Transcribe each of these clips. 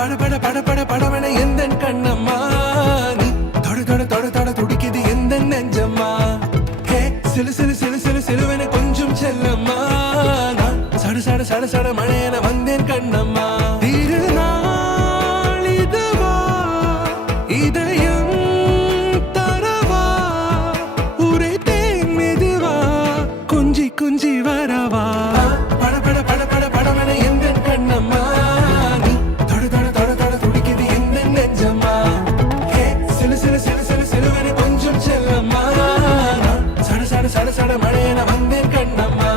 பட பட பட பட படவன எந்த கண்ணம்மா நீ தொட தொட தொட தொட துடிக்குது எந்த நெஞ்சம்மா ஹே சிலு சிலு சிலு சிலு சிலுவன கொஞ்சம் செல்லம்மா நான் சட சட சட சட மழையன வந்தேன் கண்ணம்மா திருநாள் இதுவா இதயம் தரவா உரைத்தேன் மெதுவா கொஞ்சி கொஞ்சி வரவா பட பட பட பட படவன எந்த கண்ணம்மா நீ தொட தொட தொட தொட துடிக்குது எந்த நெஞ்சம்மா ஹே சிலு சிலு சிலு சிலு சிலுவன கொஞ்சம் செல்லம்மா நான் சட சட சட சட மழையன வந்தேன் கண்ணம்மா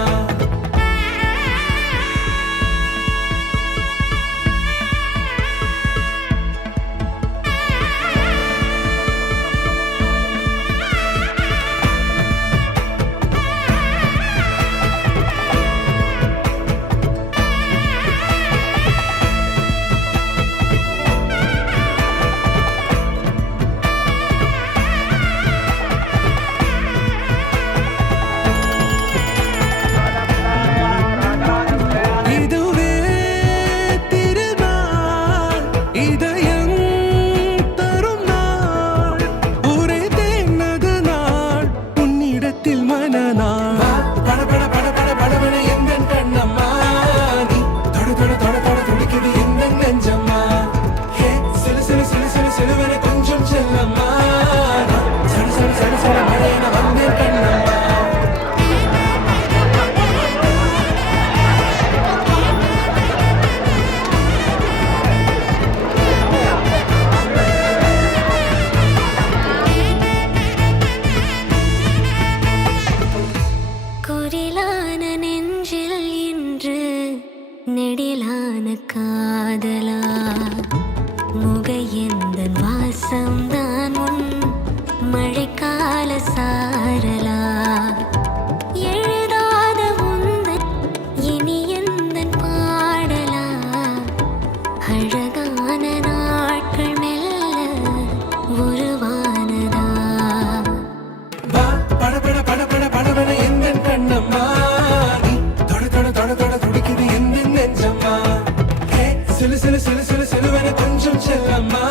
இதுவே திருநாள் இதயம் தரும் நாள் உரைத்தேனது நாள் உன்னிடத்தில் மனநாள் பட பட பட பட படவன எந்த கண்ணம்மா நீ தொட தொட தொட தொட துடிக்குது எந்த நெஞ்சம்மா ஹே சிலு சிலு சிலு சிலு சிலுவன கொஞ்சம் செல்லம்மா நான் சட சட சட சட மழையன வந்தேன் கண்ணம்மா குரிலான நெஞ்சில் இன்று நெடிலான காதலா முகையெந்தன் வாசம்தான் உன் மழைக்கால சாரலா எழுதாத உந்தன் இனி எந்தன் பாடலா அழகான நாட்கள் மெல்ல உருவானதா வா பட பட பட பட படவன எந்த கண்ணம்மா நீ தொட தொட தொட தொட துடிக்குது எந்த நெஞ்சம்மா ஹே சிலு சிலு சிலு சிலு சிலுவன கொஞ்சம் செல்லம்மா